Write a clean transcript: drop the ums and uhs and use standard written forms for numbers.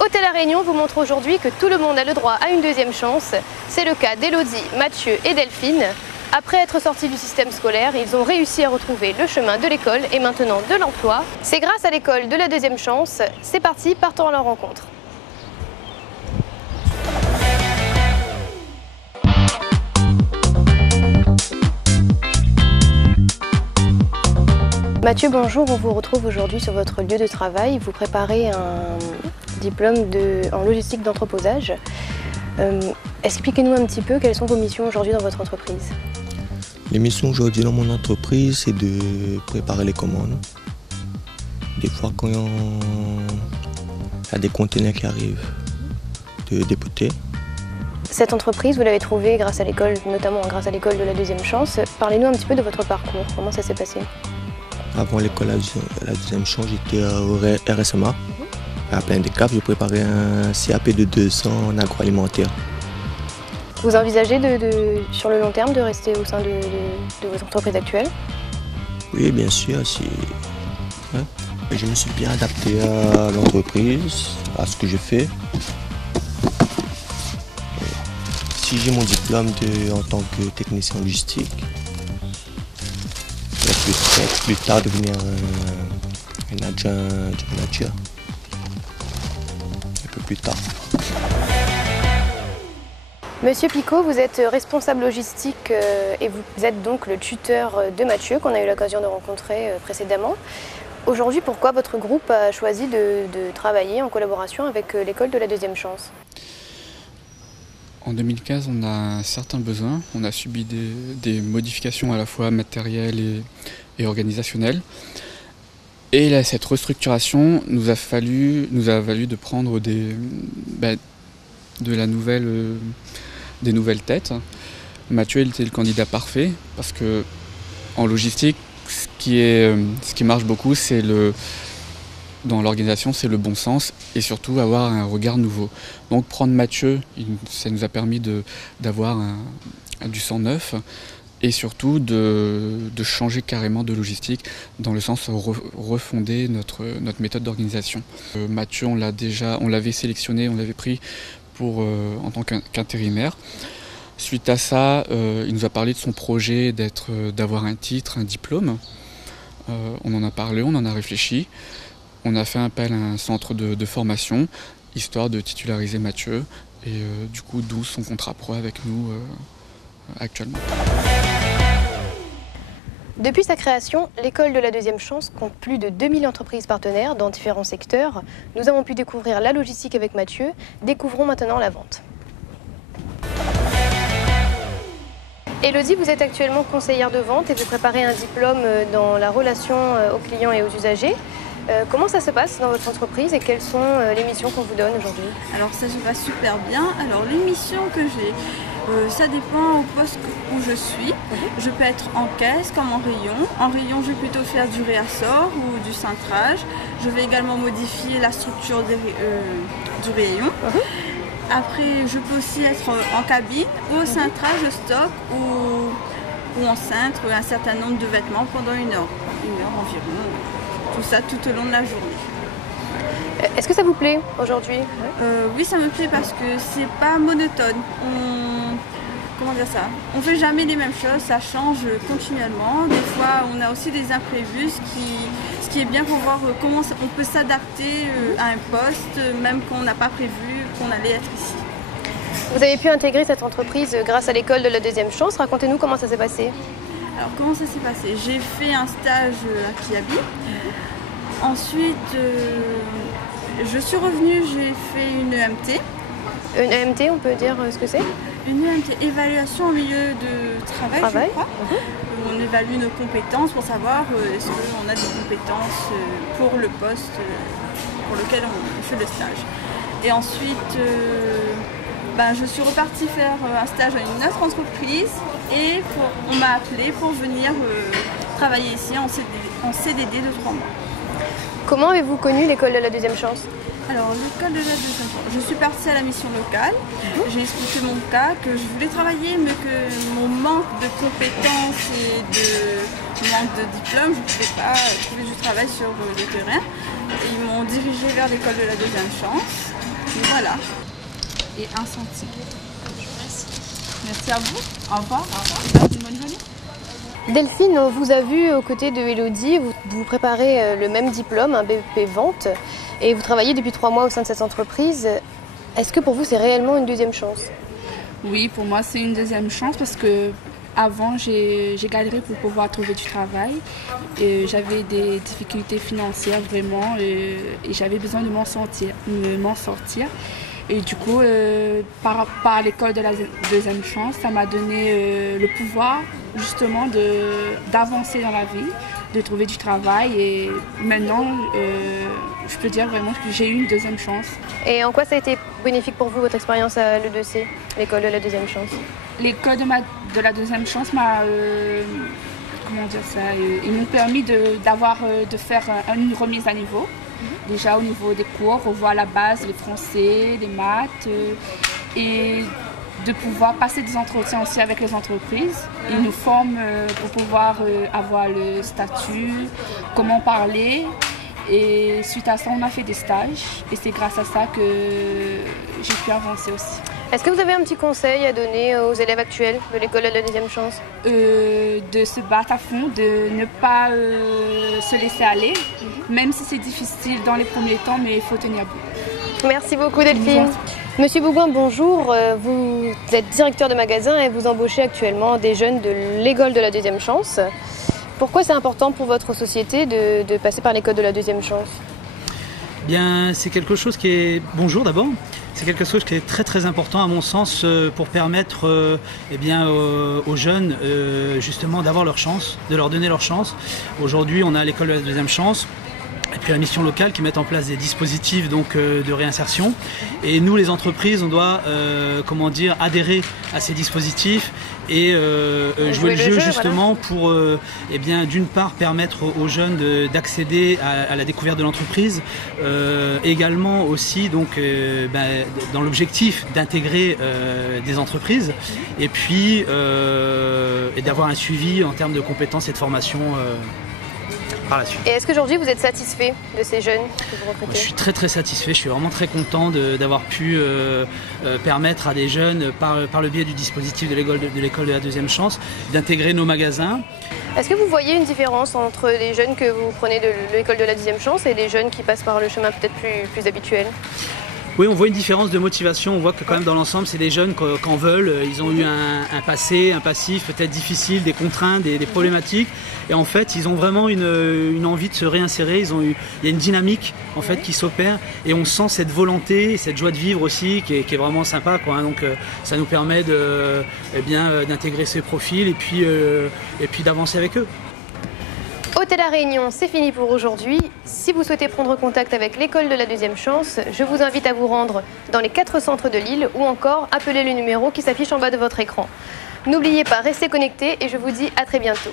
Hôtel La Réunion vous montre aujourd'hui que tout le monde a le droit à une deuxième chance. C'est le cas d'Élodie, Mathieu et Delphine. Après être sortis du système scolaire, ils ont réussi à retrouver le chemin de l'école et maintenant de l'emploi. C'est grâce à l'école de la deuxième chance. C'est parti, partons à leur rencontre. Mathieu, bonjour, on vous retrouve aujourd'hui sur votre lieu de travail. Vous préparez un diplôme en logistique d'entreposage. Expliquez-nous un petit peu quelles sont vos missions aujourd'hui dans votre entreprise. Les missions aujourd'hui dans mon entreprise, c'est de préparer les commandes. Des fois quand il y a des conteneurs qui arrivent, de dépoter. Cette entreprise, vous l'avez trouvée grâce à l'école, notamment grâce à l'école de la deuxième chance. Parlez-nous un petit peu de votre parcours, comment ça s'est passé? Avant l'école la deuxième chance, j'étais au RSMA. À Plein des Caves, j'ai préparé un CAP de 2 ans en agroalimentaire. Vous envisagez sur le long terme de rester au sein de votre entreprise actuelle? Oui, bien sûr. Ouais. Je me suis bien adapté à l'entreprise, à ce que je fais. Si j'ai mon diplôme en tant que technicien logistique, peut-être plus tard devenir un adjoint du manager. Un peu plus tard. Monsieur Picot, vous êtes responsable logistique et vous êtes donc le tuteur de Mathieu qu'on a eu l'occasion de rencontrer précédemment. Aujourd'hui, pourquoi votre groupe a choisi de travailler en collaboration avec l'école de la deuxième chance? En 2015, on a un certain besoin. On a subi des modifications à la fois matérielles et organisationnelles. Et là, cette restructuration nous a valu de prendre des nouvelles têtes. Mathieu était le candidat parfait parce que en logistique, ce qui marche beaucoup, dans l'organisation, c'est le bon sens et surtout avoir un regard nouveau. Donc prendre Mathieu, ça nous a permis d'avoir du sang neuf et surtout de changer carrément de logistique dans le sens de refonder notre méthode d'organisation. Mathieu, on l'avait sélectionné, on l'avait pris en tant qu'intérimaire. Suite à ça, il nous a parlé de son projet d'avoir un titre, un diplôme. On en a parlé, on en a réfléchi. On a fait appel à un centre de formation, histoire de titulariser Mathieu, et du coup, d'où son contrat pro avec nous actuellement. Depuis sa création, l'école de la deuxième chance compte plus de 2000 entreprises partenaires dans différents secteurs. Nous avons pu découvrir la logistique avec Mathieu. Découvrons maintenant la vente. Élodie, vous êtes actuellement conseillère de vente et vous préparez un diplôme dans la relation aux clients et aux usagers. Comment ça se passe dans votre entreprise et quelles sont les missions qu'on vous donne aujourd'hui? Alors ça se passe super bien. Alors les missions que j'ai, ça dépend au poste où je suis. Je peux être en caisse comme en rayon. En rayon, je vais plutôt faire du réassort ou du cintrage. Je vais également modifier la structure du rayon. Après, je peux aussi être en cabine, au cintrage, au stock ou en cintre un certain nombre de vêtements pendant une heure environ. Tout ça tout au long de la journée. Est-ce que ça vous plaît aujourd'hui? Oui, ça me plaît parce que c'est pas monotone. Comment dire ça? On fait jamais les mêmes choses, ça change continuellement. Des fois, on a aussi des imprévus, ce qui est bien pour voir comment on peut s'adapter à un poste, même qu'on n'a pas prévu qu'on allait être ici. Vous avez pu intégrer cette entreprise grâce à l'école de la deuxième chance. Racontez-nous comment ça s'est passé. Alors, comment ça s'est passé? J'ai fait un stage à Kiabi. Ensuite, je suis revenue, j'ai fait une EMT. Une EMT, on peut dire ce que c'est? Une EMT, évaluation au milieu de travail. Je crois. On évalue nos compétences pour savoir est-ce qu'on a des compétences pour le poste pour lequel on fait le stage. Et ensuite, je suis repartie faire un stage à une autre entreprise et on m'a appelée pour venir travailler ici en CDD de 3 mois. Comment avez-vous connu l'école de la deuxième chance? Alors, l'école de la deuxième chance. Je suis partie à la mission locale. J'ai expliqué mon cas, que je voulais travailler, mais que mon manque de compétences et de manque de diplôme, je ne pouvais pas trouver du travail sur le terrain. Ils m'ont dirigée vers l'école de la deuxième chance. Et voilà. Et 1 centime. Merci à vous. Au revoir. Passez une bonne journée. Delphine, on vous a vu aux côtés de Elodie, vous préparez le même diplôme, un BEP Vente, et vous travaillez depuis 3 mois au sein de cette entreprise. Est-ce que pour vous c'est réellement une deuxième chance? Oui, pour moi c'est une deuxième chance parce que avant j'ai galéré pour pouvoir trouver du travail. J'avais des difficultés financières vraiment et j'avais besoin de m'en sortir. Et du coup, par l'école de la deuxième chance, ça m'a donné le pouvoir justement d'avancer dans la vie, de trouver du travail. Et maintenant, je peux dire vraiment que j'ai eu une deuxième chance. Et en quoi ça a été bénéfique pour vous, votre expérience à l'E2C, l'école de la deuxième chance? L'école de la deuxième chance m'a... comment dire ça, ils m'ont permis de faire une remise à niveau. Déjà au niveau des cours, on voit à la base les français, les maths et de pouvoir passer des entretiens aussi avec les entreprises. Ils nous forment pour pouvoir avoir le statut, comment parler. Et suite à ça, on a fait des stages et c'est grâce à ça que j'ai pu avancer aussi. Est-ce que vous avez un petit conseil à donner aux élèves actuels de l'école de la deuxième chance? De se battre à fond, de ne pas se laisser aller, même si c'est difficile dans les premiers temps, mais il faut tenir bon. Merci beaucoup Delphine. Monsieur Bougoin, bonjour. Vous êtes directeur de magasin et vous embauchez actuellement des jeunes de l'école de la deuxième chance. Pourquoi c'est important pour votre société de passer par l'école de la deuxième chance? Bien, c'est quelque chose qui est... Bonjour d'abord. C'est quelque chose qui est très très important à mon sens pour permettre aux jeunes justement d'avoir leur chance, de leur donner leur chance. Aujourd'hui, on a l'école de la deuxième chance. Et puis la mission locale qui met en place des dispositifs donc, de réinsertion. Et nous, les entreprises, on doit adhérer à ces dispositifs et jouer le jeu justement pour d'une part permettre aux jeunes d'accéder à la découverte de l'entreprise, également aussi donc, dans l'objectif d'intégrer des entreprises et puis d'avoir un suivi en termes de compétences et de formation. Et est-ce qu'aujourd'hui vous êtes satisfait de ces jeunes que vous recrutez? Moi, je suis très très satisfait, je suis vraiment très content d'avoir pu permettre à des jeunes, par le biais du dispositif de l'école de la deuxième chance, d'intégrer nos magasins. Est-ce que vous voyez une différence entre les jeunes que vous prenez de l'école de la deuxième chance et les jeunes qui passent par le chemin peut-être plus habituel? Oui, on voit une différence de motivation, on voit que quand même dans l'ensemble, c'est des jeunes qu'en veulent, ils ont eu un passé, un passif peut-être difficile, des contraintes, des problématiques, et en fait, ils ont vraiment une envie de se réinsérer, il y a une dynamique en fait qui s'opère, et on sent cette volonté, cette joie de vivre aussi, qui est vraiment sympa, quoi, hein. Donc ça nous permet d'intégrer ces profils et puis d'avancer avec eux. Hôtel La Réunion, c'est fini pour aujourd'hui. Si vous souhaitez prendre contact avec l'école de la deuxième chance, je vous invite à vous rendre dans les 4 centres de l'île ou encore appeler le numéro qui s'affiche en bas de votre écran. N'oubliez pas, restez connectés et je vous dis à très bientôt.